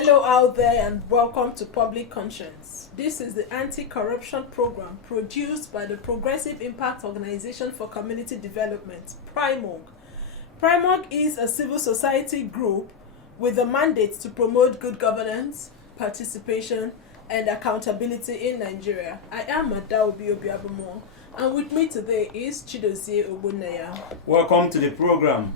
Hello out there and welcome to Public Conscience. This is the anti-corruption program produced by the Progressive Impact Organization for Community Development, PRIMOG. PRIMOG is a civil society group with the mandate to promote good governance, participation, and accountability in Nigeria. I am Adaobi Obiabomo, and with me today is Chidozie Ogbonnaya. Welcome to the program.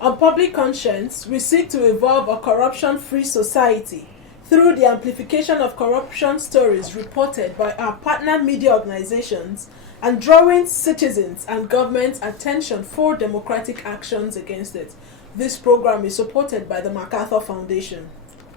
On Public Conscience, we seek to evolve a corruption-free society through the amplification of corruption stories reported by our partner media organizations and drawing citizens and government's attention for democratic actions against it. This program is supported by the MacArthur Foundation.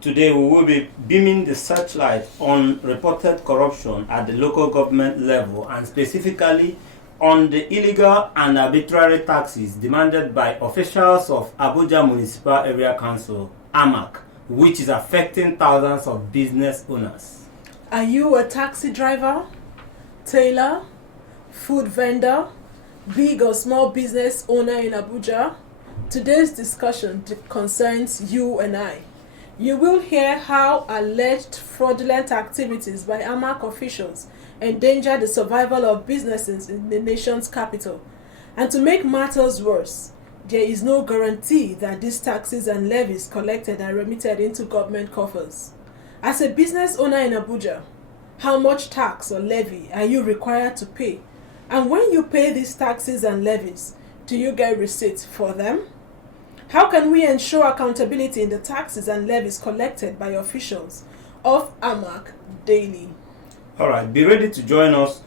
Today we will be beaming the searchlight on reported corruption at the local government level and specifically on the illegal and arbitrary taxes demanded by officials of Abuja Municipal Area Council, AMAC, which is affecting thousands of business owners. Are you a taxi driver, tailor, food vendor, big or small business owner in Abuja? Today's discussion concerns you and I. You will hear how alleged fraudulent activities by AMAC officials endanger the survival of businesses in the nation's capital. And to make matters worse, there is no guarantee that these taxes and levies collected are remitted into government coffers. As a business owner in Abuja, how much tax or levy are you required to pay? And when you pay these taxes and levies, do you get receipts for them? How can we ensure accountability in the taxes and levies collected by officials of AMAC daily? Alright, be ready to join us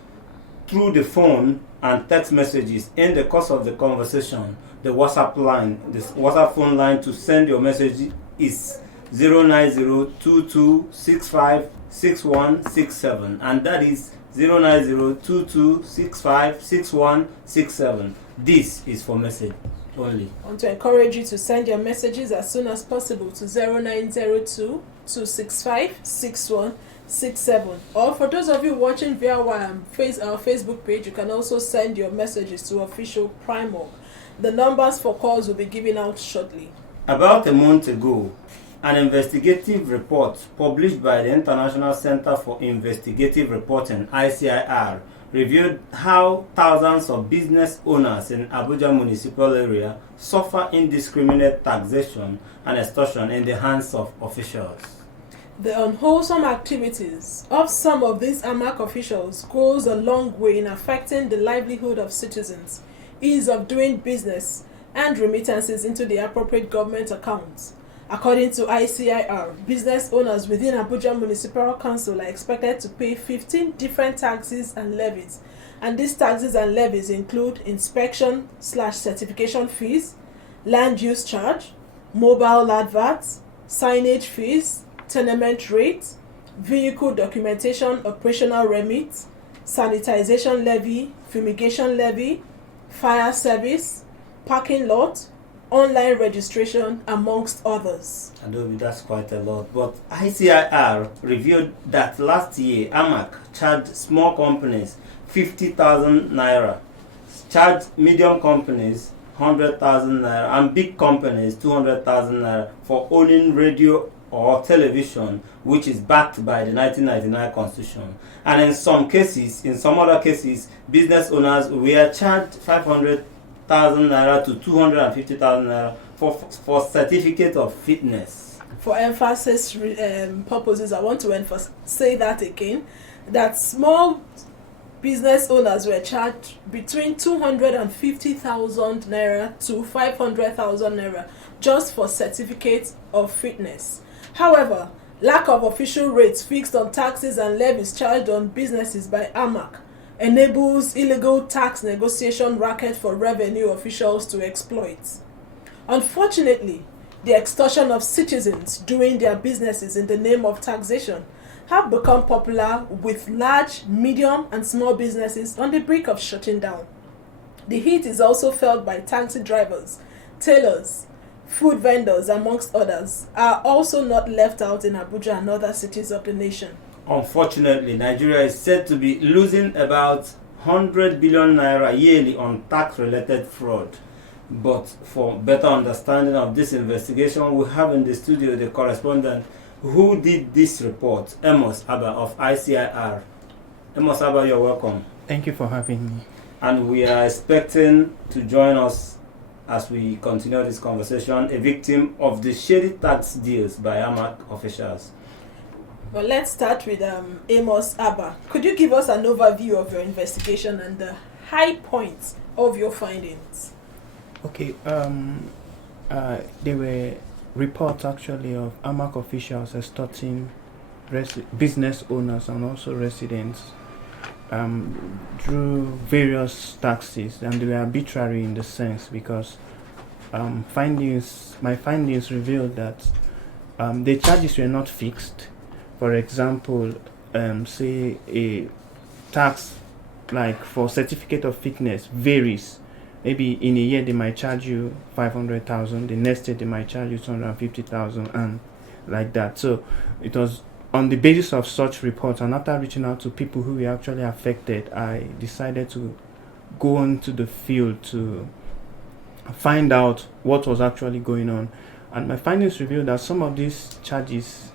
through the phone and text messages in the course of the conversation. The WhatsApp phone line to send your message is 09022656167, and that is 09022656167. This is for message only. I want to encourage you to send your messages as soon as possible to 0902 265 6167. Or for those of you watching via our Facebook page, you can also send your messages to official PRIMOG. The numbers for calls will be given out shortly. About a month ago, an investigative report published by the International Center for Investigative Reporting, ICIR, revealed how thousands of business owners in Abuja municipal area suffer indiscriminate taxation and extortion in the hands of officials. The unwholesome activities of some of these AMAC officials goes a long way in affecting the livelihood of citizens, ease of doing business, and remittances into the appropriate government accounts. According to ICIR, business owners within Abuja Municipal Council are expected to pay 15 different taxes and levies, and these taxes and levies include inspection/certification fees, land use charge, mobile adverts, signage fees, tenement rates, vehicle documentation operational remit, sanitization levy, fumigation levy, fire service, parking lot, online registration, amongst others. Adobe, that's quite a lot. But ICIR revealed that last year, AMAC charged small companies 50,000 naira, charged medium companies 100,000 naira, and big companies 200,000 naira for owning radio or television, which is backed by the 1999 Constitution. And in some other cases, business owners were charged 500,000 naira to 250,000 naira for certificate of fitness. For emphasis purposes, I want to say that again, that small business owners were charged between 250,000 naira to 500,000 naira just for certificate of fitness. However, lack of official rates fixed on taxes and levies charged on businesses by AMAC enables illegal tax negotiation racket for revenue officials to exploit. Unfortunately, the extortion of citizens doing their businesses in the name of taxation have become popular with large, medium, and small businesses on the brink of shutting down. The heat is also felt by taxi drivers, tailors, food vendors, amongst others, are also not left out in Abuja and other cities of the nation. Unfortunately, Nigeria is said to be losing about 100 billion naira yearly on tax-related fraud. But for better understanding of this investigation, we have in the studio the correspondent who did this report, Amos Abba of ICIR. Amos Abba, you're welcome. Thank you for having me. And we are expecting to join us as we continue this conversation, a victim of the shady tax deals by AMAC officials. Well, let's start with Amos Abba. Could you give us an overview of your investigation and the high points of your findings? Okay, there were reports actually of AMAC officials extorting business owners and also residents through various taxes, and they were arbitrary in the sense because my findings revealed that the charges were not fixed. For example, say a tax like for certificate of fitness varies. Maybe in a year they might charge you 500,000, the next year they might charge you 250,000, and like that. So it was on the basis of such reports, and after reaching out to people who were actually affected, I decided to go onto the field to find out what was actually going on. And my findings revealed that some of these charges,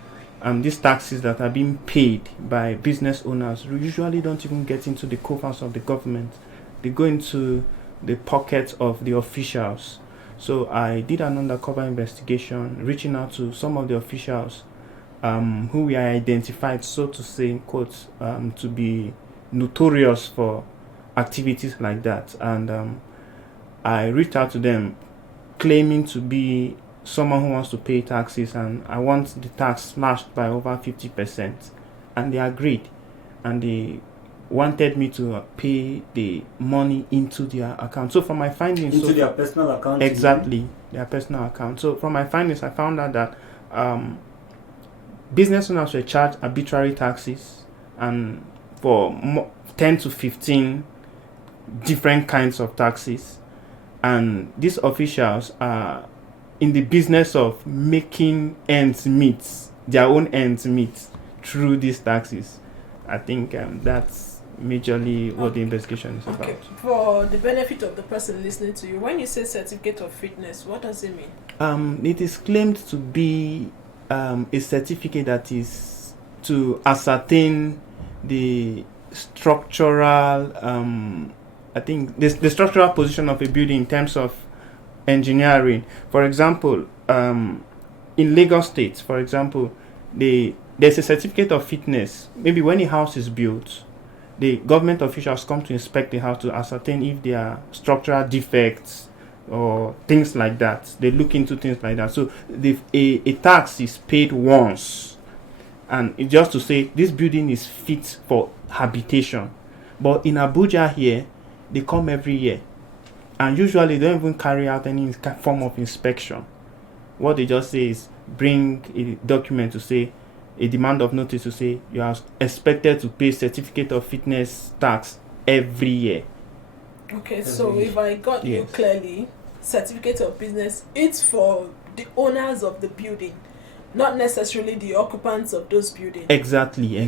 these taxes that are being paid by business owners usually don't even get into the coffers of the government. They go into the pockets of the officials. So I did an undercover investigation, reaching out to some of the officials who were identified, so to say, in quotes, to be notorious for activities like that. And I reached out to them claiming to be someone who wants to pay taxes, and I want the tax slashed by over 50%. And they agreed, and they wanted me to pay the money into their account. So from my findings, into their personal account. Exactly, their personal account. So from my findings, I found out that business owners were charged arbitrary taxes, and for 10 to 15 different kinds of taxes. And these officials are in the business of making ends meet, their own ends meet through these taxes. I think that's majorly what the investigation is about. Okay, for the benefit of the person listening to you, when you say certificate of fitness, what does it mean? It is claimed to be a certificate that is to ascertain the structural, I think the structural position of a building in terms of engineering. For example, in Lagos State, for example, there's a certificate of fitness. Maybe when a house is built, the government officials come to inspect the house to ascertain if there are structural defects or things like that. They look into things like that. So a tax is paid once, and it's just to say this building is fit for habitation. But in Abuja here, they come every year, and usually they don't even carry out any form of inspection. What they just say is bring a document to say, a demand of notice to say you are expected to pay certificate of fitness tax every year. Okay, so if I got you clearly, certificate of business, it's for the owners of the building, not necessarily the occupants of those buildings. Exactly.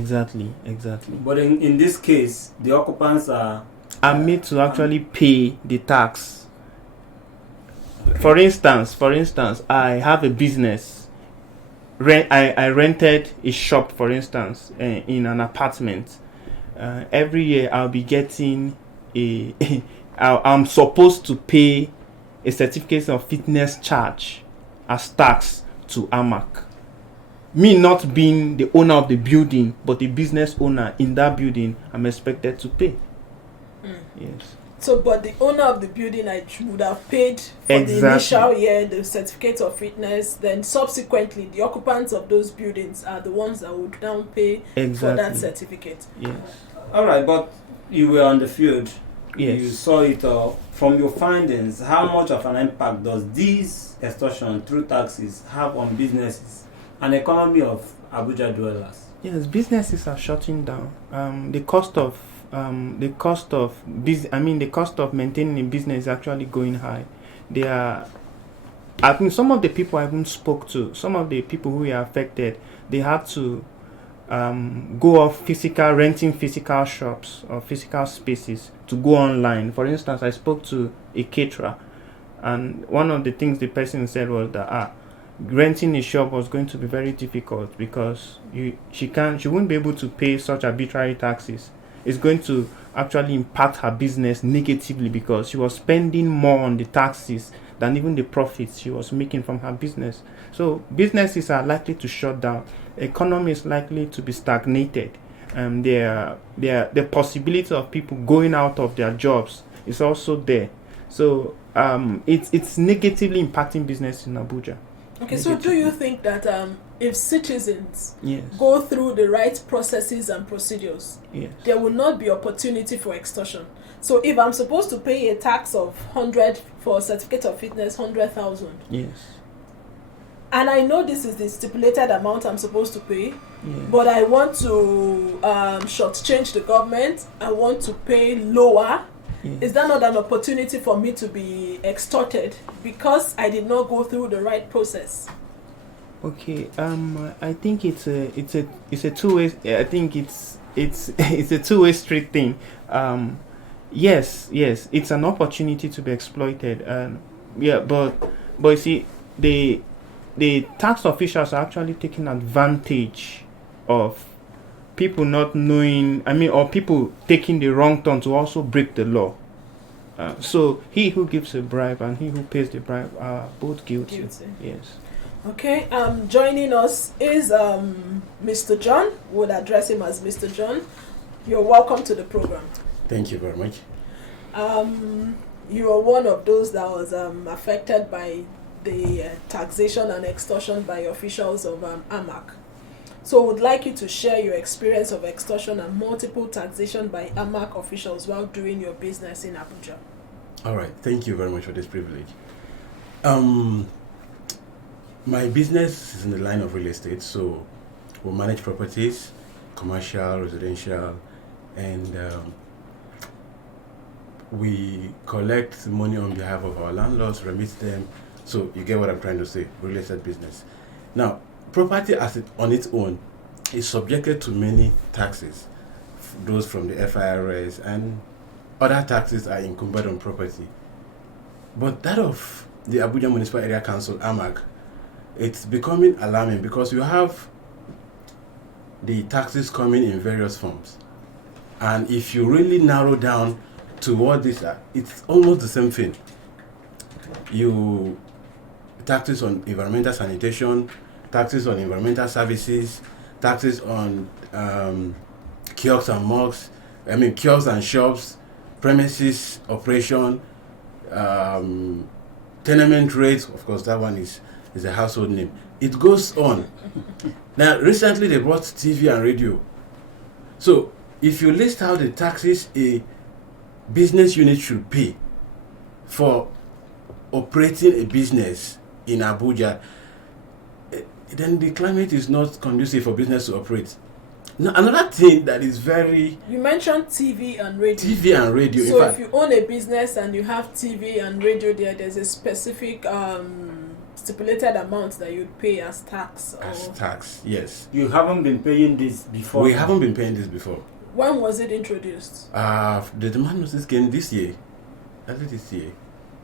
But in this case, the occupants are made to actually pay the tax. For instance, I have a business. I rented a shop, for instance, in an apartment. Every year I'll be getting I'm supposed to pay a certificate of fitness charge as tax to AMAC. Me not being the owner of the building, but the business owner in that building, I'm expected to pay. Yes. So, but the owner of the building, I would have paid for the initial year, the certificate of fitness. Then subsequently, the occupants of those buildings are the ones that would now pay for that certificate. Yes. All right, but you were on the field. Yes. You saw it all. From your findings, how much of an impact does this extortion through taxes have on businesses and economy of Abuja dwellers? Yes, businesses are shutting down. The cost of maintaining a business is actually going high. I think some of the people I even spoke to, some of the people who were affected, they had to go off renting physical shops or physical spaces to go online. For instance, I spoke to a caterer, and one of the things the person said was that renting a shop was going to be very difficult because she won't be able to pay such arbitrary taxes. It's going to actually impact her business negatively because she was spending more on the taxes than even the profits she was making from her business. So businesses are likely to shut down. Economy is likely to be stagnated. The possibility of people going out of their jobs is also there. So it's negatively impacting business in Abuja. Okay, so do you think that if citizens Yes. go through the right processes and procedures, Yes. there will not be opportunity for extortion? So if I'm supposed to pay a tax of 100 for a certificate of fitness, 100,000, Yes. and I know this is the stipulated amount I'm supposed to pay, Yes. but I want to shortchange the government, I want to pay lower, Yes. is that not an opportunity for me to be extorted because I did not go through the right process? Okay. I think it's a two-way. I think it's it's a two-way street thing. Yes, it's an opportunity to be exploited. Yeah, but you see, the tax officials are actually taking advantage of people not knowing. Or people taking the wrong turn to also break the law. So he who gives a bribe and he who pays the bribe are both guilty. Yes. Okay, joining us is Mr. John. We'll address him as Mr. John. You're welcome to the program. Thank you very much. You are one of those that was affected by the taxation and extortion by officials of AMAC. So would like you to share your experience of extortion and multiple taxation by AMAC officials while doing your business in Abuja. All right. Thank you very much for this privilege. My business is in the line of real estate, so we manage properties, commercial, residential, and we collect money on behalf of our landlords, remit them. So you get what I'm trying to say, real estate business. Now, property on its own is subjected to many taxes. Those from the FIRS and other taxes are incumbent on property. But that of the Abuja Municipal Area Council, AMAC, it's becoming alarming because you have the taxes coming in various forms. And if you really narrow down to what these are, it's almost the same thing. You taxes on environmental sanitation, taxes on environmental services, taxes on kiosks and mosques, kiosks and shops, premises operation, tenement rates. Of course, that one is a household name. It goes on. Now, recently they brought TV and radio. So, if you list out the taxes a business unit should pay for operating a business in Abuja, then the climate is not conducive for business to operate. Now, another thing that is very... You mentioned TV and radio. TV and radio. So if you own a business and you have TV and radio there's a specific stipulated amount that you'd pay as tax. As tax, yes. You haven't been paying this before? We haven't been paying this before. When was it introduced? The demand notice came this year. Early this year.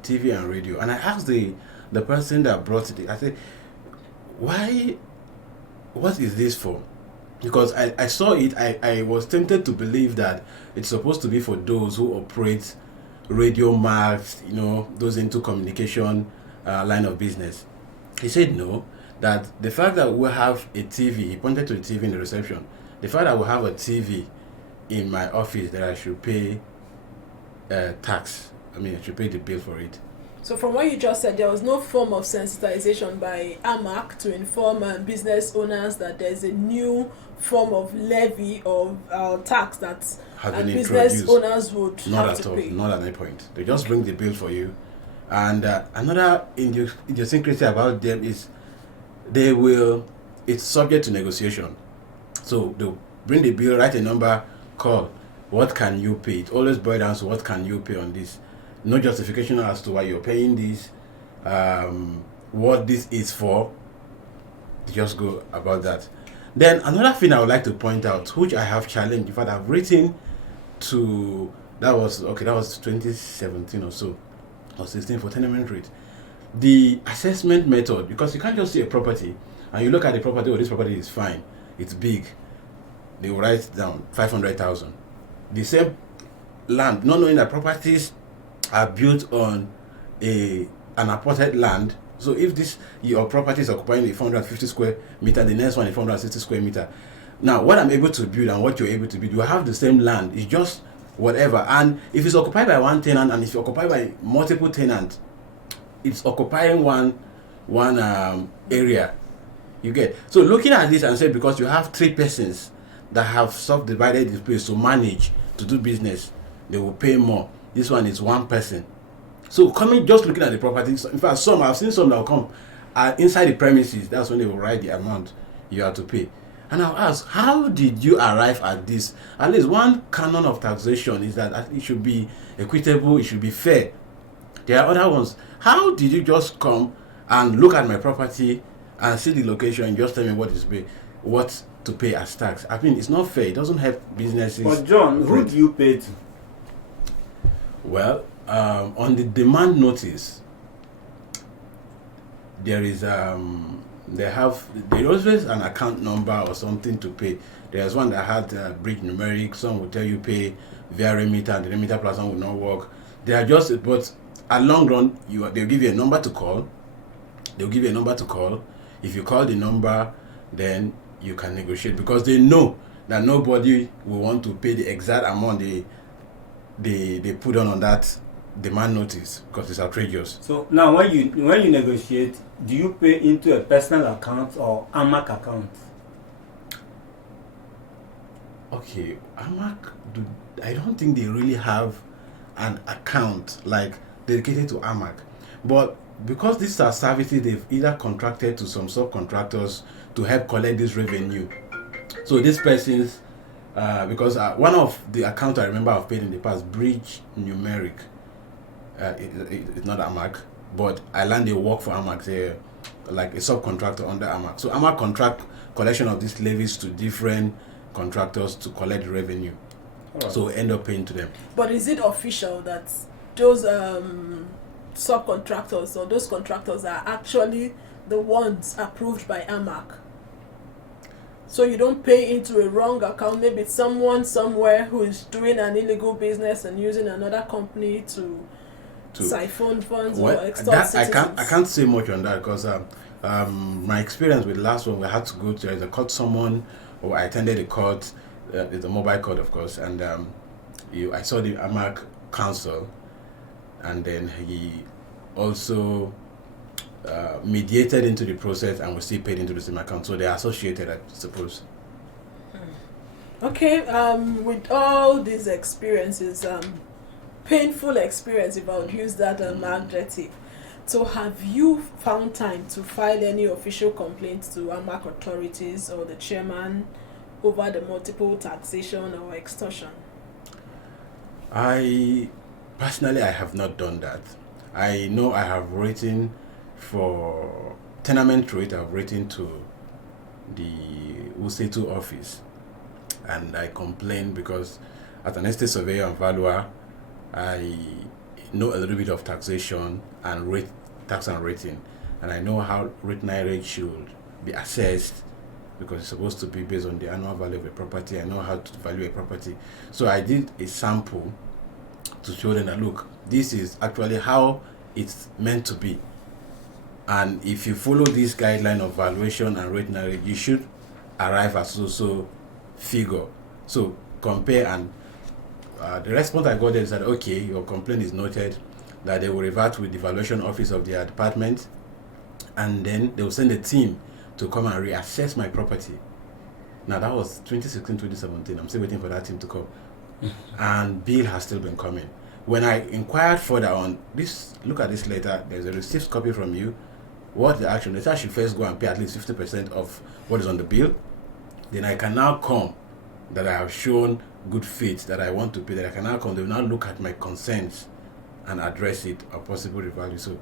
TV and radio. And I asked the person that brought it, I said, what is this for? Because I saw it, I was tempted to believe that it's supposed to be for those who operate radio marks, those into communication line of business. He said no, that the fact that we have a TV, he pointed to a TV in the reception, the fact that we have a TV in my office, that I should pay tax. I should pay the bill for it. So from what you just said, there was no form of sensitization by AMAC to inform business owners that there's a new form of levy or tax that business owners would have to pay. Not at any point. They just bring the bill for you. And another idiosyncrasy about them is it's subject to negotiation. So they'll bring the bill, write a number, call. What can you pay? It always boils down to what can you pay on this. No justification as to why you're paying this, what this is for. Just go about that. Then another thing I would like to point out, which I have challenged, in fact I've written to, that was 2017 or so, or 16 for tenement rate. the assessment method, because you can't just see a property and you look at the property, oh, this property is fine, it's big, they will write down 500,000. The same land, not knowing that properties are built on an apported land. So if this your property is occupying a 450 square meter, the next one is 460 square meter. Now, what I'm able to build and what you're able to build, you have the same land. It's just whatever. And if it's occupied by one tenant and if it's occupied by multiple tenants, it's occupying one area. You get. So looking at this and say, because you have 3 persons that have subdivided this place to manage, to do business, they will pay more. This one is 1 person. So just looking at the properties, in fact, I've seen some that will come inside the premises. That's when they will write the amount you have to pay. And I'll ask, how did you arrive at this? At least one canon of taxation is that it should be equitable, it should be fair. There are other ones. How did you just come and look at my property and see the location and just tell me what to pay as tax? I mean, it's not fair. It doesn't help businesses. But John, who do you pay to? Well, on the demand notice, there is there's always an account number or something to pay. There's one that had bridge numeric. Some will tell you pay via remitter, and the remitter platform will not work. They are just, but at long run, they'll give you a number to call. If you call the number, then you can negotiate, because they know that nobody will want to pay the exact amount they put on that demand notice, because it's outrageous. So now when you negotiate, do you pay into a personal account or AMAC account? Okay, AMAC, I don't think they really have an account like dedicated to AMAC, but because these are services, they've either contracted to some subcontractors to help collect this revenue. So these persons, because one of the accounts I remember I've paid in the past, bridge numeric, it's not AMAC, but I land a work for AMAC, they're like a subcontractor under AMAC. So AMAC contract collection of these levies to different contractors to collect revenue. Right. So end up paying to them. But is it official that those subcontractors or those contractors are actually the ones approved by AMAC? So you don't pay into a wrong account. Maybe it's someone somewhere who is doing an illegal business and using another company to siphon funds or extort citizens. I can't say much on that, because my experience with the last one, we had to go to either court someone, or I attended a court. It's a mobile court, of course, and I saw the AMAC counsel, and then he also mediated into the process, and we still paid into the same account. So they're associated, I suppose. Okay, with all these experiences, painful experience, if I would use that adjective, so have you found time to file any official complaints to AMAC authorities or the chairman over the multiple taxation or extortion? Personally, I have not done that. I know I have written for tenement rate. I've written to the Usetu office, and I complained because as an estate surveyor and valuer, I know a little bit of taxation and tax and rating, and I know how rate rate should be assessed, because it's supposed to be based on the annual value of a property. I know how to value a property. So I did a sample to show them that, look, this is actually how it's meant to be. And if you follow this guideline of valuation and rate rate, you should arrive at so figure. So compare, and the response I got there is that, okay, your complaint is noted, that they will revert with the valuation office of their department, and then they will send a team to come and reassess my property. Now that was 2016, 2017. I'm still waiting for that team to come. And bill has still been coming. When I inquired further on this, look at this letter, there's a received copy from you. What the action? They say I should first go and pay at least 50% of what is on the bill. Then I can now come, that I have shown good faith, that I want to pay, that I can now come. They will now look at my concerns and address it or possible revalue. So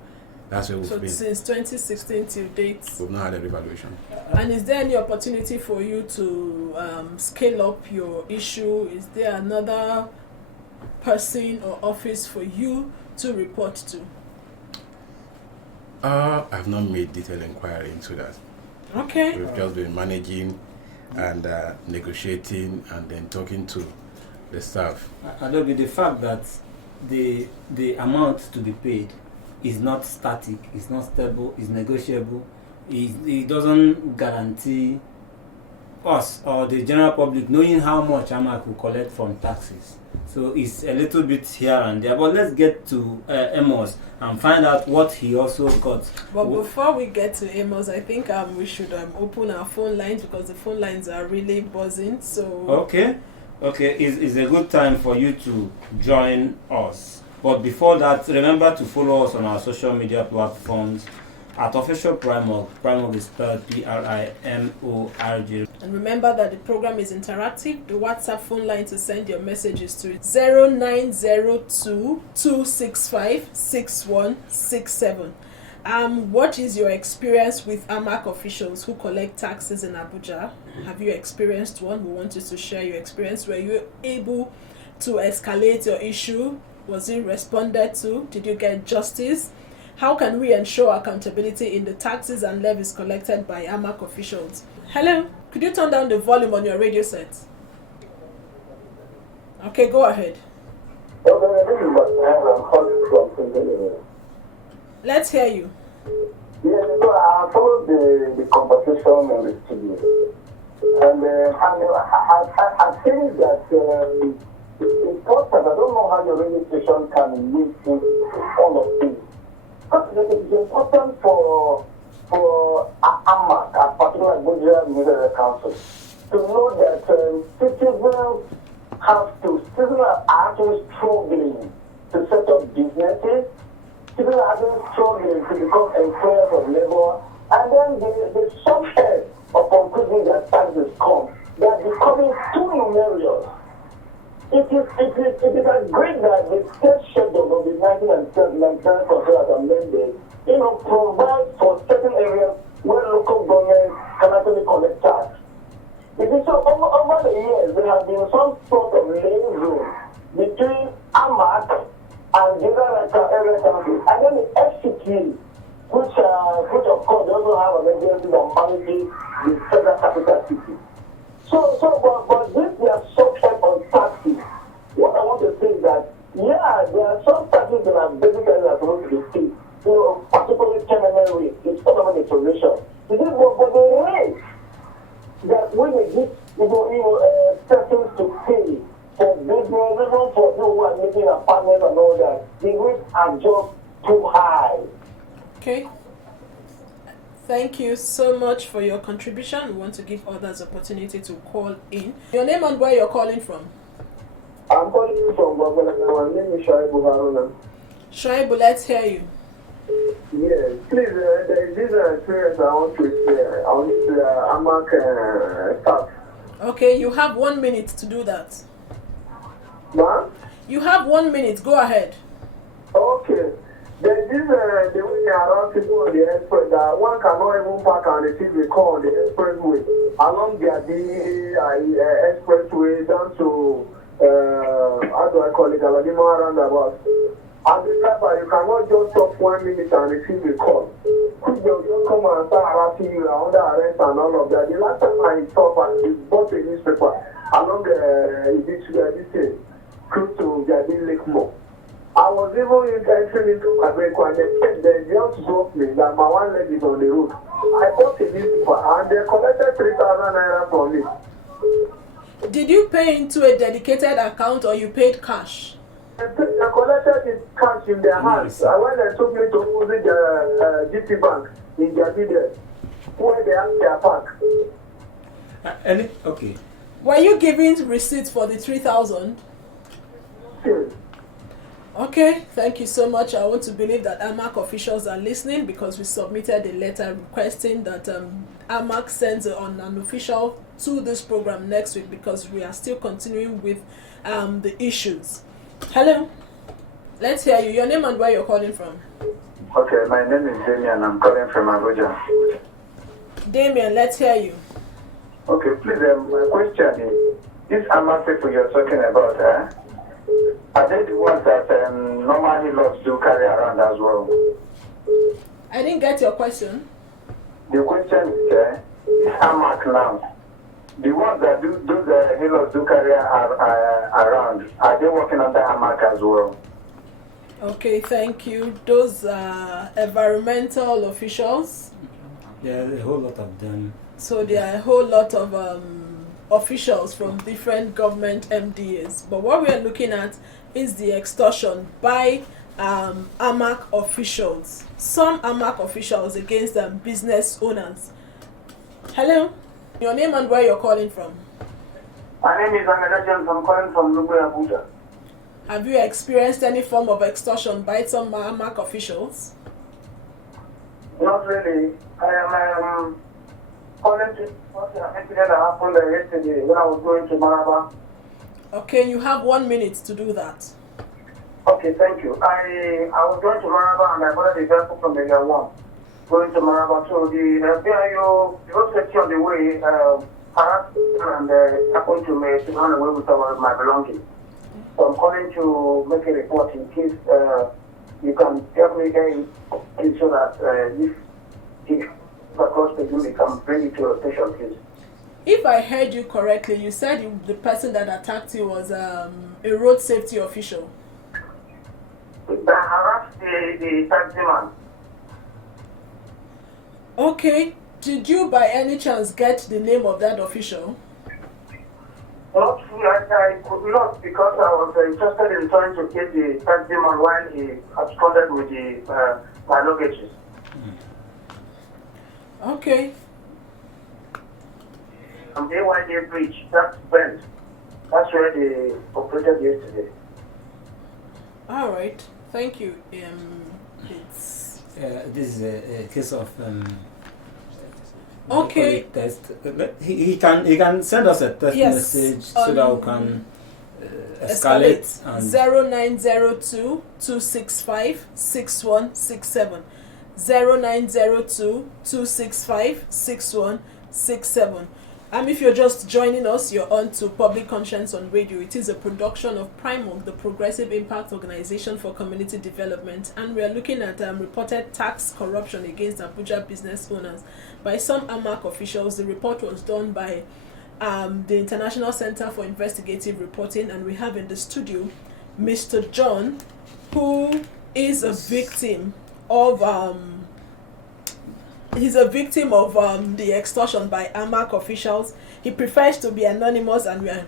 that's where we've been. So since 2016 till date, we've not had a revaluation. And is there any opportunity for you to scale up your issue? Is there another person or office for you to report to? I've not made detailed inquiry into that. Okay. We've just been managing and negotiating and then talking to the staff. Adobe, the fact that the amount to be paid is not static, it's not stable, it's negotiable, it doesn't guarantee us or the general public knowing how much AMAC will collect from taxes. So it's a little bit here and there. But let's get to Amos and find out what he also got. But before we get to Amos, I think we should open our phone lines because the phone lines are really buzzing. So okay, it's a good time for you to join us. But before that, remember to follow us on our social media platforms at Official Primorg. Primorg is spelled Primorg. And remember that the program is interactive. The WhatsApp phone line to send your messages to 0902-265-6167. What is your experience with AMAC officials who collect taxes in Abuja? Have you experienced one? We want you to share your experience. Were you able to escalate your issue? Was it responded to? Did you get justice? How can we ensure accountability in the taxes and levies collected by AMAC officials? Hello, could you turn down the volume on your radio set? Okay, go ahead. Let's hear you. Yeah, so I followed the conversation in the studio. And I think that it's important. I don't know how your radio station can meet all of this. But it is important for AMAC, a particular Abuja Media Council, to know that citizens are actually struggling to set up businesses. Citizens are actually struggling to become employers of labor. And then the subset of increasing their taxes come. They are becoming too numerous. It is great that the state schedule of the 1999 considered amended, provides for certain areas where local governments can actually collect tax. It is so over the years there has been some sort of liaison between AMAC and the other area councils, and then the FCT, which of course they also have an agency that manages the federal capital city. But this they are subject on taxes. What I want to say is that, there are some taxes that are basically supposed to be paid. Particularly KML rate, it's not about information. But the rate that when they give, persons to pay for business, even for people who are making apartments and all that, the rates are just too high. Okay. Thank you so much for your contribution. We want to give others opportunity to call in. Your name and where you're calling from? I'm calling you from Abuja. My name is Shaibu. Shaibu, let's hear you. Yes, please, there is this experience I want to share. I want to AMAC staff. Okay, you have 1 minute to do that. Ma'am? You have 1 minute. Go ahead. Okay. There's this the way around people on the express that one cannot even park and receive a call on the expressway along the expressway down to how do I call it, Aladima roundabout. And the driver, you cannot just stop 1 minute and receive a call. Quick, they'll just come and start harassing you under arrest and all of that. The last time I stopped and bought a newspaper along this close to Jadi Lake Mall. I was even entering into my vehicle and they just dropped me that my one leg is on the road. I bought a newspaper and they collected 3,000 naira from me. Did you pay into a dedicated account or you paid cash? They collected the cash in their hands. When they took me to the GT Bank in Jadi there, where they have their bank. Okay. Were you giving receipts for the 3,000? Yes. Okay, thank you so much. I want to believe that AMAC officials are listening because we submitted a letter requesting that AMAC sends an official to this program next week because we are still continuing with the issues. Hello, let's hear you. Your name and where you're calling from. Okay, my name is Damien. I'm calling from Abuja. Damien, let's hear you. Okay, please, my question is, this AMAC people you're talking about, are they the ones that normally laws do carry around as well? I didn't get your question. The question is, this AMAC now, the ones that do those halos do carry around, are they working under AMAC as well? Okay, thank you. Those are environmental officials. There are a whole lot of them. So there are a whole lot of officials from different government MDAs. But what we are looking at is the extortion by AMAC officials. Some AMAC officials against business owners. Hello? Your name and where you're calling from? My name is Ahmed James. I'm calling from Abuja. Have you experienced any form of extortion by some AMAC officials? Not really. I am calling to what incident that happened yesterday when I was going to Maraba. Okay, you have 1 minute to do that. Okay, thank you. I was going to Maraba and I boarded a vehicle from Area 1 going to Maraba. So the VIO, the road safety on the way, harassed and happened to me to run away with my belongings. So I'm calling to make a report in case you can help me get it so that if across the room, you can bring it to a station, please. If I heard you correctly, you said the person that attacked you was a road safety official. I harassed the taxi man. Okay, did you by any chance get the name of that official? Not I could not because I was interested in trying to get the taxi man while he absconded with my luggages. Okay. And the AYD bridge, that's bent. That's where they operated yesterday. All right. Thank you. It's This is a case of okay. Test. He can send us a text Yes, message so that we can escalate. And 0902 265 6167. 0902 265 6167. If you're just joining us, you're on to Public Conscience on Radio. It is a production of Primark, the Progressive Impact Organization for Community Development, and we are looking at reported tax corruption against Abuja business owners by some AMAC officials. The report was done by the International Center for Investigative Reporting, and we have in the studio Mr. John, who is a victim of the extortion by AMAC officials. He prefers to be anonymous, and we are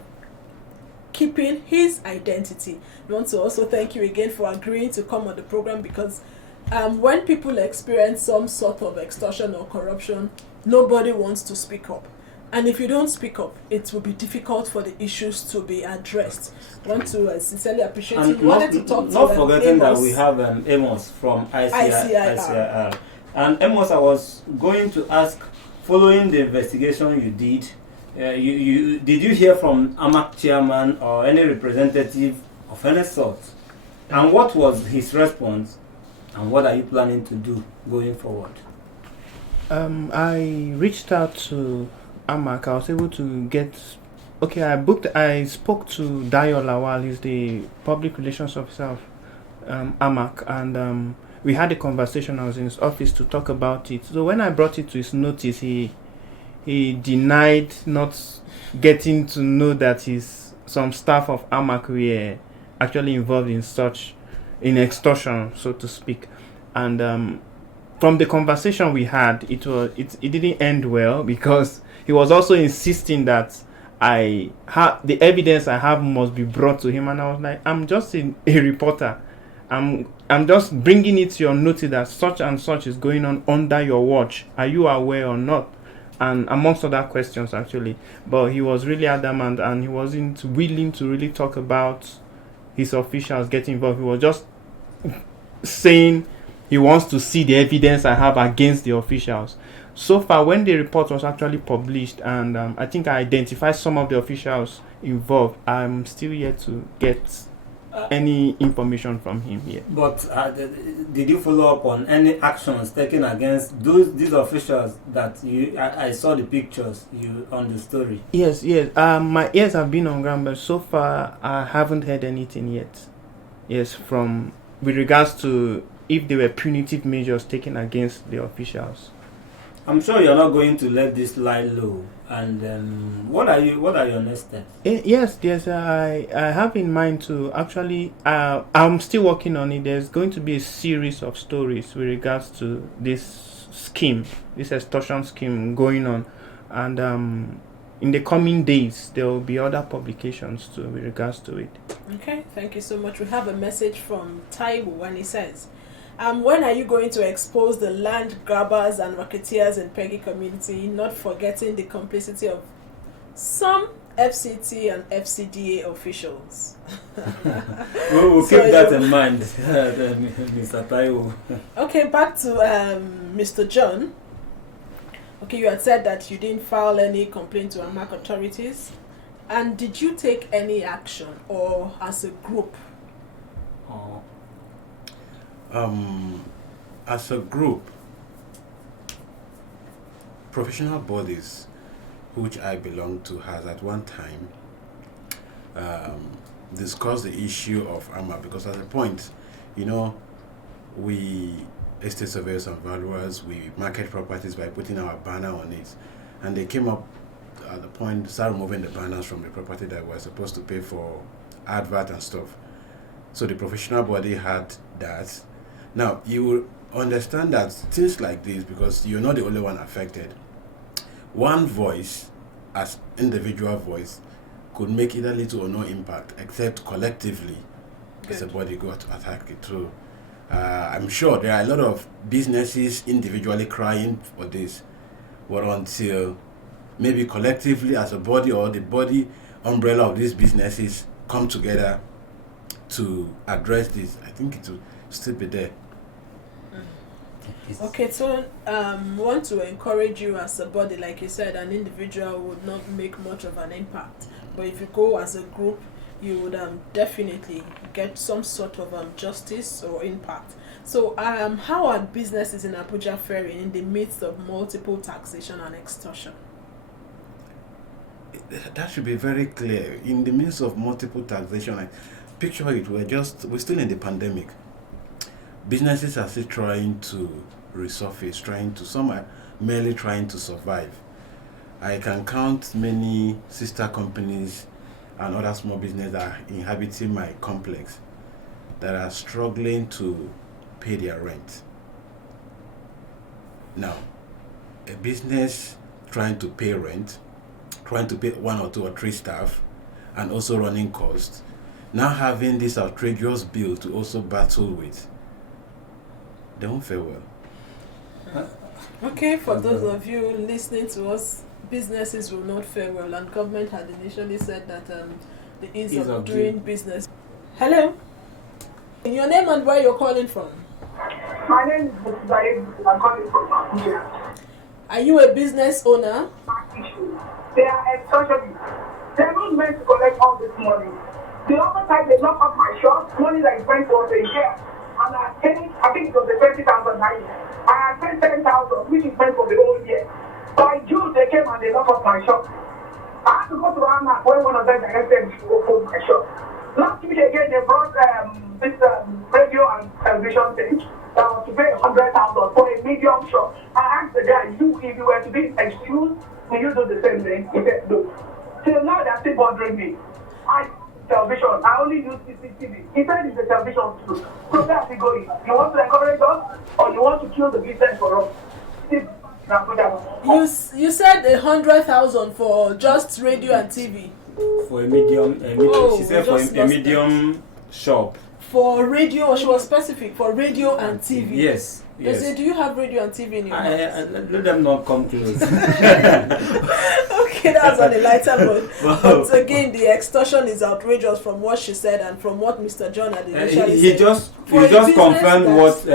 keeping his identity. We want to also thank you again for agreeing to come on the program, because when people experience some sort of extortion or corruption, nobody wants to speak up. And if you don't speak up, it will be difficult for the issues to be addressed. I want to sincerely appreciate you. You wanted to talk to not forgetting that Amos. we have Amos from ICIR. And Amos, I was going to ask, following the investigation you did, did you hear from AMAC chairman or any representative of any sort? And what was his response? And what are you planning to do going forward? I reached out to AMAC. I was able to get. Okay, I spoke to Dayo Lawal. He's the public relations officer of AMAC, and we had a conversation. I was in his office to talk about it. So when I brought it to his notice, he denied not getting to know that some staff of AMAC were actually involved in extortion, so to speak. And from the conversation we had, it didn't end well, because he was also insisting that the evidence I have must be brought to him, and I was like, I'm just a reporter. I'm just bringing it to your notice that such and such is going on under your watch. Are you aware or not? And amongst other questions, actually. But he was really adamant, and he wasn't willing to really talk about his officials getting involved. He was just saying he wants to see the evidence I have against the officials. So far, when the report was actually published, and I think I identified some of the officials involved, I'm still yet to get any information from him yet. But did you follow up on any actions taken against these officials that I saw the pictures on the story? Yes. My ears have been on ground, but so far I haven't heard anything yet. Yes, with regards to if there were punitive measures taken against the officials. I'm sure you're not going to let this lie low. And what are your next steps? Yes, I have in mind to actually, I'm still working on it. There's going to be a series of stories with regards to this scheme, this extortion scheme going on. And in the coming days, there will be other publications too with regards to it. Okay, thank you so much. We have a message from Taiwo, and he says, when are you going to expose the land grabbers and racketeers in Peggy community, not forgetting the complicity of some FCT and FCDA officials? We'll keep that in mind, Mr. Taiwo. Okay, back to Mr. John. Okay, you had said that you didn't file any complaint to AMAC authorities. And did you take any action, or as a group? As a group, professional bodies which I belong to has at one time discussed the issue of AMAC, because at a point, we estate surveyors and valuers, we market properties by putting our banner on it, and they came up at the point, started removing the banners from the property that we're supposed to pay for advert and stuff. So the professional body had that. Now, you will understand that things like this, because you're not the only one affected, one voice, as individual voice, could make either little or no impact, except collectively, as a body go to attack it through. I'm sure there are a lot of businesses individually crying for this, but until maybe collectively as a body, or the body umbrella of these businesses come together to address this, I think it will still be there. Okay, so want to encourage you as a body, like you said, an individual would not make much of an impact, but if you go as a group, you would definitely get some sort of justice or impact. So how are businesses in Abuja faring in the midst of multiple taxation and extortion? That should be very clear. In the midst of multiple taxation, picture it, we're still in the pandemic. Businesses are still trying to resurface, some are merely trying to survive. I can count many sister companies and other small businesses that are inhabiting my complex that are struggling to pay their rent. Now, a business trying to pay rent, trying to pay 1 or 2 or 3 staff, and also running costs, now having this outrageous bill to also battle with, they won't fare well. Okay, for those of you listening to us, businesses will not fare well, and government had initially said that the ease of doing business. Hello? Your name and where you're calling from? My name is Mr. I'm calling from Abuja. Are you a business owner? They are extortioning. They're not meant to collect all this money. The other time they knock up my shop, money that is spent for a year, and I think it was the 20,000 I had spent 10,000, which is spent for the whole year. By June, they came and they knocked up my shop. I had to go to AMAC when one of them directed me to open my shop. Last week again, they brought this radio and television thing that was to pay 100,000 for a medium shop. I asked the guy, if you were to be excused, will you do the same thing? He said, no. Till now, they're still bothering me. Television, I only use CCTV. He said it's the television too. So that's it going. You want to encourage us, or you want to kill the business for us? You said 100,000 for just radio and TV. For a medium, she said for a medium shop. For radio, she was specific, for radio and TV. Yes. They say, do you have radio and TV in your house? Let them not come close. Okay, that's on a lighter note. But again, the extortion is outrageous from what she said and from what Mr. John had initially said. He just confirmed what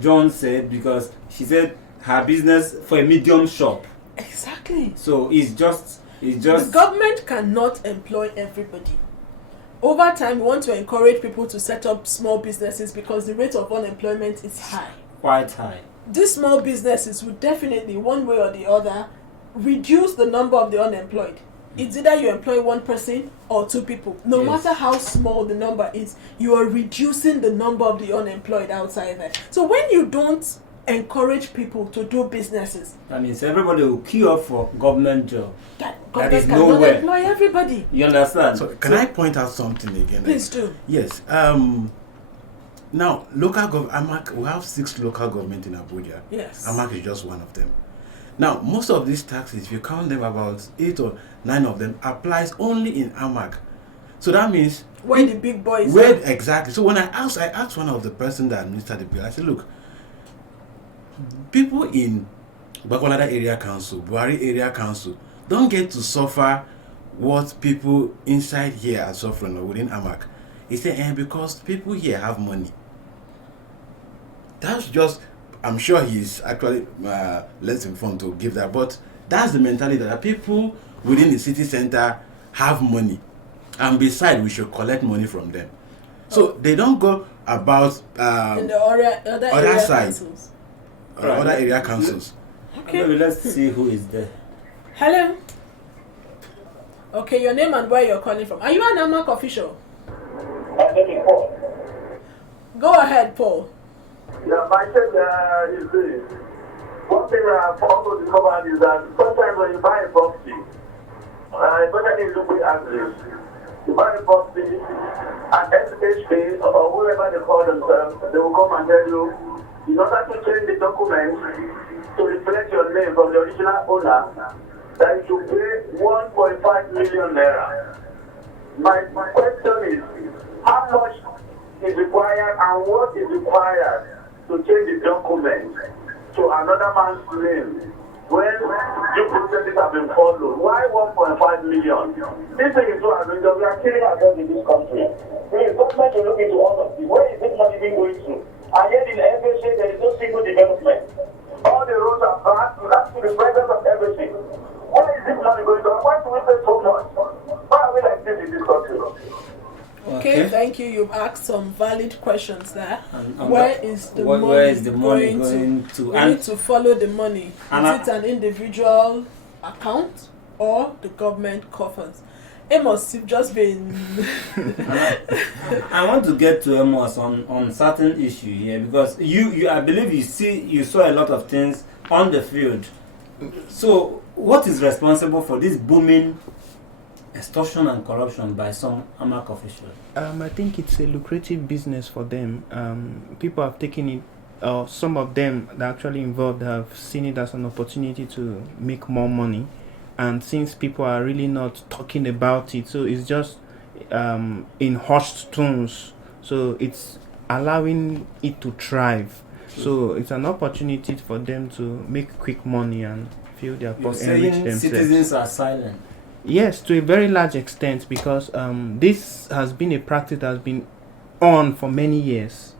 John said, because she said her business for a medium shop. Exactly. So it's just. The government cannot employ everybody. Over time, we want to encourage people to set up small businesses because the rate of unemployment is high. Quite high. These small businesses would definitely, one way or the other, reduce the number of the unemployed. it's either you employ one person or two people. No Yes. matter how small the number is, you are reducing the number of the unemployed outside there. So when you don't encourage people to do businesses, That means everybody will queue up for government job. that That government is cannot nowhere. employ everybody. You understand? So can I point out something again? Please do. Yes. Now, AMAC, we have 6 local government in Abuja. Yes. AMAC is just one of them. Now, most of these taxes, if you count them, about 8 or 9 of them applies only in AMAC. So that means Where the big boys where are. exactly. So when I asked one of the person that administered the bill, I said, look, people in Bakolada Area Council, Buhari Area Council, don't get to suffer what people inside here are suffering or within AMAC. He said, because people here have money. That's just, I'm sure he's actually less informed to give that, but that's the mentality that people within the city center have money. And besides, we should collect money from them. So they don't go about In the other area side. councils. or other area councils. Okay. Maybe let's see who is there. Hello. Okay, your name and where you're calling from. Are you an AMAC official? Go ahead, Paul. Yeah, my take is this. One thing I've also discovered is that sometimes when you buy a property, especially in Lupe Agri, you buy a property and SHP or whoever they call themselves, they will come and tell you, in order to change the documents to reflect your name from the original owner, that you should pay 1.5 million naira. My question is, how much is required and what is required to change the document to another man's name when due processes have been followed? Why 1.5 million? This thing is so outrageous. We are killing ourselves in this country. Please, government should look into all of this. Where is this money being going to? And yet in every state there is no single development. All the roads are bad. That's to the presence of everything. Where is this money going to? Why do we pay so much? Why are we like this in this country? Okay, thank you. You've asked some valid questions there. And Where is the money where is the money going going to? to? We need to follow the money. And Is it an individual account or the government coffers? Amos, you've just been. I want to get to Amos on certain issue here because you I believe you saw a lot of things on the field. So what is responsible for this booming extortion and corruption by some AMAC officials? I think it's a lucrative business for them. People have taken it, or some of them that are actually involved have seen it as an opportunity to make more money. And since people are really not talking about it, so it's just in hushed tones. So it's allowing it to thrive. So it's an opportunity for them to make quick money and feel their You're enrich saying themselves. citizens are silent. Yes, to a very large extent, because this has been a practice that has been on for many years,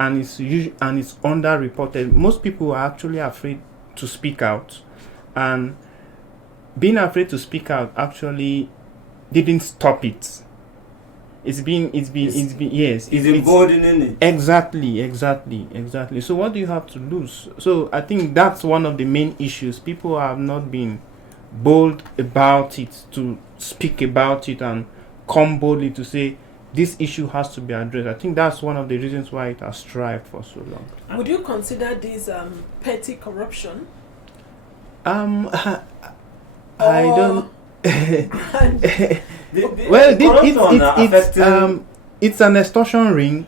and it's underreported. Most people are actually afraid to speak out, and being afraid to speak out actually didn't stop it. It's emboldening it. Exactly. So what do you have to lose? So I think that's one of the main issues. People have not been bold about it, to speak about it and come boldly to say this issue has to be addressed. I think that's one of the reasons why it has thrived for so long. Would you consider this petty corruption? I don't. It's an extortion ring.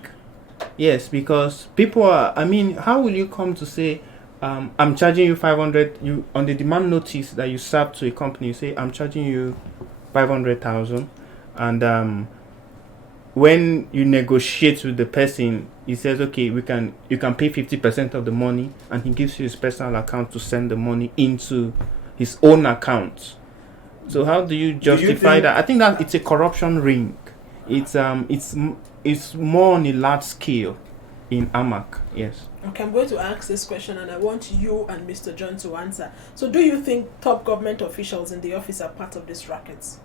Yes, because people are. I mean, how will you come to say, I'm charging you 500? You on the demand notice that you serve to a company, you say I'm charging you 500,000, and when you negotiate with the person, he says, okay, you can pay 50% of the money, and he gives you his personal account to send the money into his own account. So how do you justify that? I think that it's a corruption ring. It's more on a large scale in AMAC. Yes. Okay, I'm going to ask this question, and I want you and Mr. John to answer. So, do you think top government officials in the office are part of these rackets?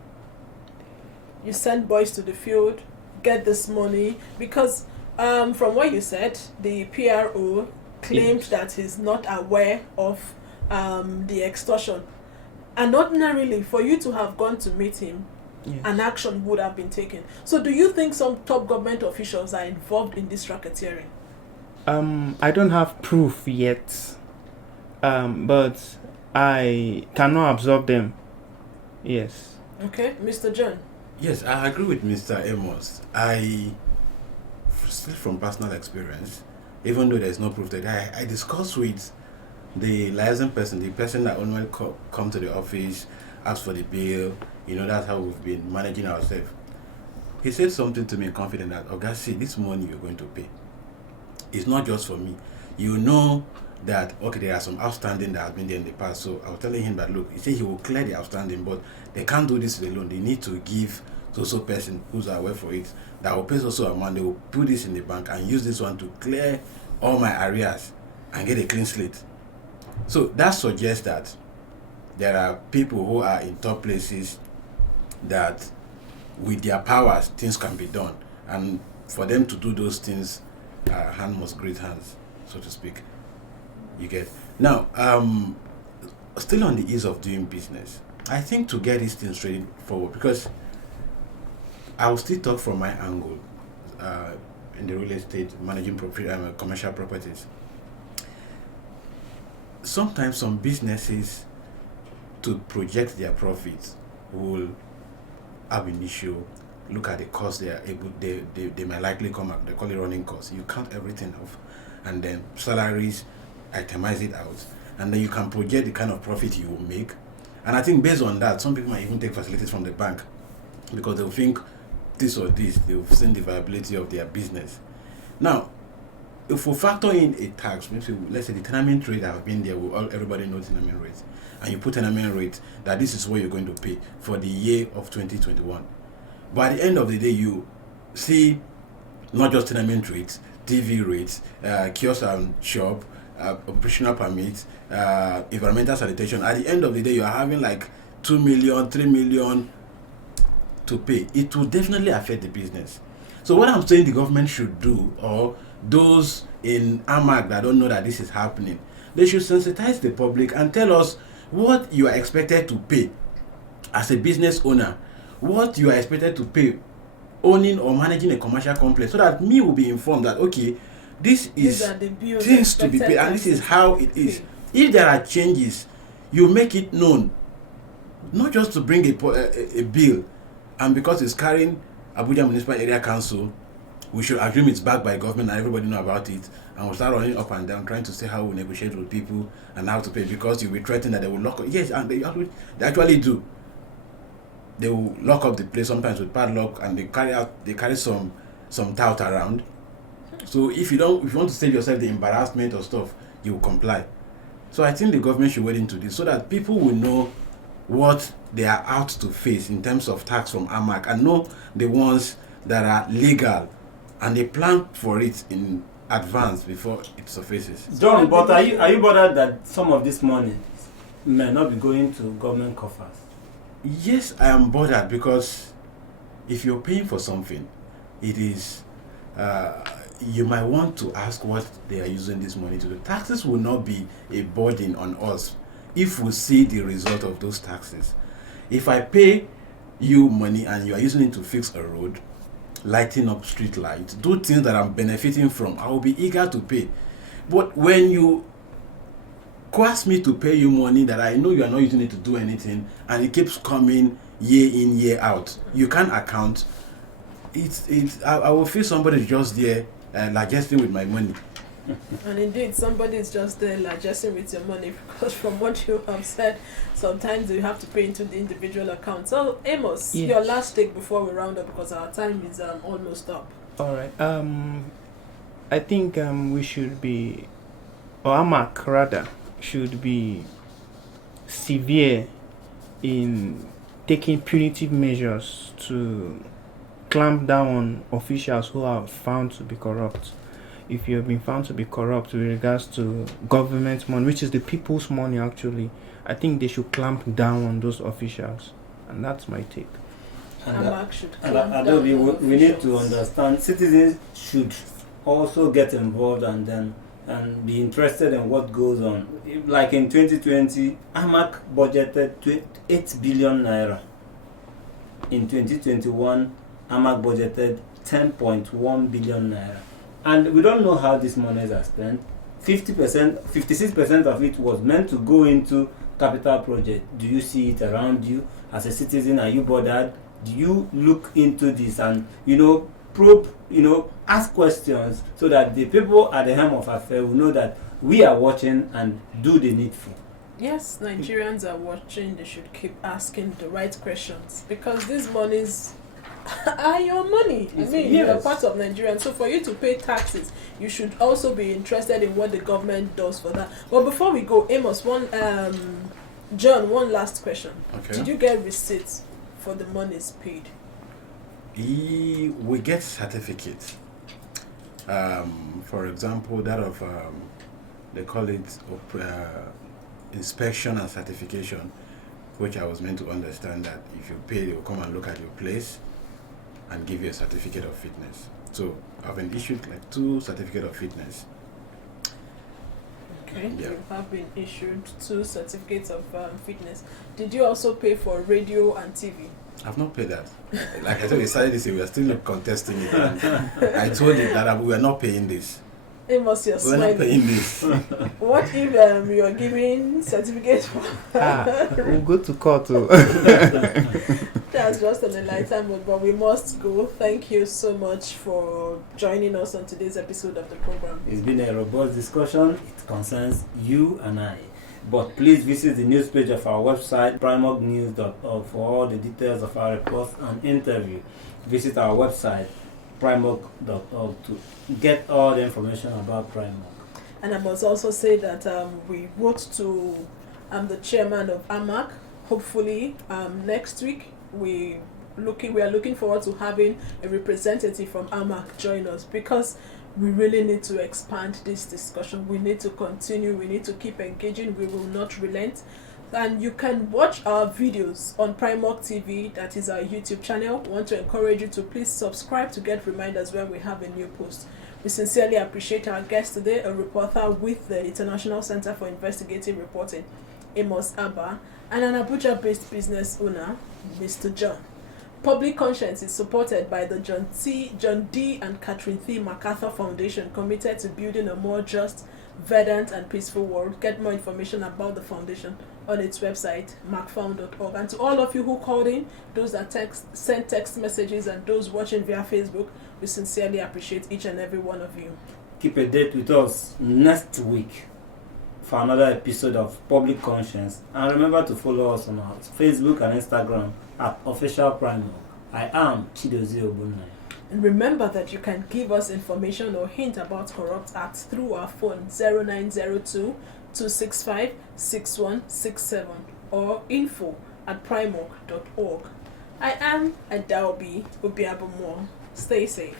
You send boys to the field, get this money, because from what you said, the PRO claimed that he's not aware of the extortion. And ordinarily, for you to have gone to meet him, Yes. an action would have been taken. So do you think some top government officials are involved in this racketeering? I don't have proof yet, but I cannot absorb them. Yes. Okay, Mr. John. Yes, I agree with Mr. Amos. Still from personal experience, even though there's no proof that I discussed with the liaison person, the person that only come to the office, ask for the bill. That's how we've been managing ourselves. He said something to me confident that, "Okay, see, this money you're going to pay, it's not just for me. You know that, okay, there are some outstanding that have been there in the past." So I was telling him that, look, he said he will clear the outstanding, but they can't do this alone. They need to give so person who's aware for it that will pay so amount. They will put this in the bank and use this one to clear all my arrears and get a clean slate. So that suggests that there are people who are in top places that with their powers things can be done, and for them to do those things, hand must greet hands, so to speak. You get now. Still on the ease of doing business, I think to get these things straight forward, because I will still talk from my angle in the real estate managing commercial properties. Sometimes some businesses, to project their profits, will have an issue. Look at the cost they might likely come up. They call it running costs. You count everything off, and then salaries, itemize it out, and then you can project the kind of profit you will make. And I think based on that, some people might even take facilities from the bank because they'll think this or this. They've seen the viability of their business. Now, if we factor in a tax, maybe let's say the tenement rate that have been there, everybody knows tenement rates, and you put tenement rate that this is what you're going to pay for the year of 2021. But at the end of the day, you see not just tenement rates, TV rates, kiosk and shop, operational permits, environmental sanitation. At the end of the day, you are having like 2 million, 3 million to pay. It will definitely affect the business. So what I'm saying the government should do, or those in AMAC that don't know that this is happening, they should sensitize the public and tell us what you are expected to pay as a business owner, what you are expected to pay owning or managing a commercial complex, so that me will be informed that, okay, this is things to be paid and this is how it is. If there are changes, you make it known, not just to bring a bill, and because it's carrying Abuja Municipal Area Council, we should assume it's backed by government and everybody know about it, and we'll start running up and down trying to see how we negotiate with people and how to pay, because you'll be threatened that they will lock up. Yes, and they actually do. They will lock up the place sometimes with padlock, and they carry some tout around. So if you want to save yourself the embarrassment or stuff, you will comply. So I think the government should wade into this so that people will know what they are out to face in terms of tax from AMAC, and know the ones that are legal, and they plan for it in advance before it surfaces. John, but are you bothered that some of this money may not be going to government coffers? Yes, I am bothered, because if you're paying for something, it is you might want to ask what they are using this money to do. Taxes will not be a burden on us if we see the result of those taxes. If I pay you money and you are using it to fix a road, lighting up street lights, do things that I'm benefiting from, I will be eager to pay. But when you coerce me to pay you money that I know you are not using it to do anything, and it keeps coming year in, year out, you can't account. I will feel somebody just there largesting with my money. And indeed, somebody is just there largesting with your money, because from what you have said, sometimes you have to pay into the individual account. So Amos, yes, your last take before we round up, because our time is almost up. All right. I think we should be, or AMAC rather, should be severe in taking punitive measures to clamp down on officials who are found to be corrupt. If you have been found to be corrupt with regards to government money, which is the people's money actually, I think they should clamp down on those officials. And that's my take. AMAC should And clamp down Adobe, on we need to officials. understand citizens should also get involved and then and be interested in what goes on. Like in 2020, AMAC budgeted 8 billion naira. In 2021, AMAC budgeted 10.1 billion naira. And we don't know how these monies are spent. 56% of it was meant to go into capital project. Do you see it around you? As a citizen, are you bothered? Do you look into this and, probe, ask questions so that the people at the helm of affairs will know that we are watching and do the needful? Yes, Nigerians are watching. They should keep asking the right questions because these monies are your money. You're part of Nigeria. So for you to pay taxes, you should also be interested in what the government does for that. But before we go, Amos, John, one last question. Okay. Did you get receipts for the monies paid? We get certificates. For example, that of they call it inspection and certification, which I was meant to understand that if you pay, they will come and look at your place and give you a certificate of fitness. So I've been issued like 2 certificates of fitness. Okay, Yeah. you have been issued 2 certificates of fitness. Did you also pay for radio and TV? I've not paid that. Like I told you, started this year, we are still contesting it. And I told you that we are not paying this. Amos, you're We are not paying smiling. this. What if you are giving certificates for... We'll go to court. That's just an enlightenment, but we must go. Thank you so much for joining us on today's episode of the program. It's been a robust discussion. It concerns you and I. But please visit the news page of our website, primognews.org, for all the details of our reports and interview. Visit our website, primog.org, to get all the information about Primog. And I must also say that we wrote to the chairman of AMAC. Hopefully, next week we are looking forward to having a representative from AMAC join us because we really need to expand this discussion. We need to continue. We need to keep engaging. We will not relent. And you can watch our videos on Primog TV, that is our YouTube channel. We want to encourage you to please subscribe to get reminders when we have a new post. We sincerely appreciate our guest today, a reporter with the International Center for Investigative Reporting, Amos Abba, and an Abuja-based business owner, Mr. John. Public Conscience is supported by the John D. and Catherine T. MacArthur Foundation, committed to building a more just, verdant, and peaceful world. Get more information about the foundation on its website, macfound.org. And to all of you who called in, those that sent text messages, and those watching via Facebook, we sincerely appreciate each and every one of you. Keep a date with us next week for another episode of Public Conscience. And remember to follow us on our Facebook and Instagram at Official Primog. I am Chidozie Ogbonnaya. And remember that you can give us information or hint about corrupt acts through our phone 0902 265 6167 or info@primog.org. I am Adaobi Obiabomo. Stay safe.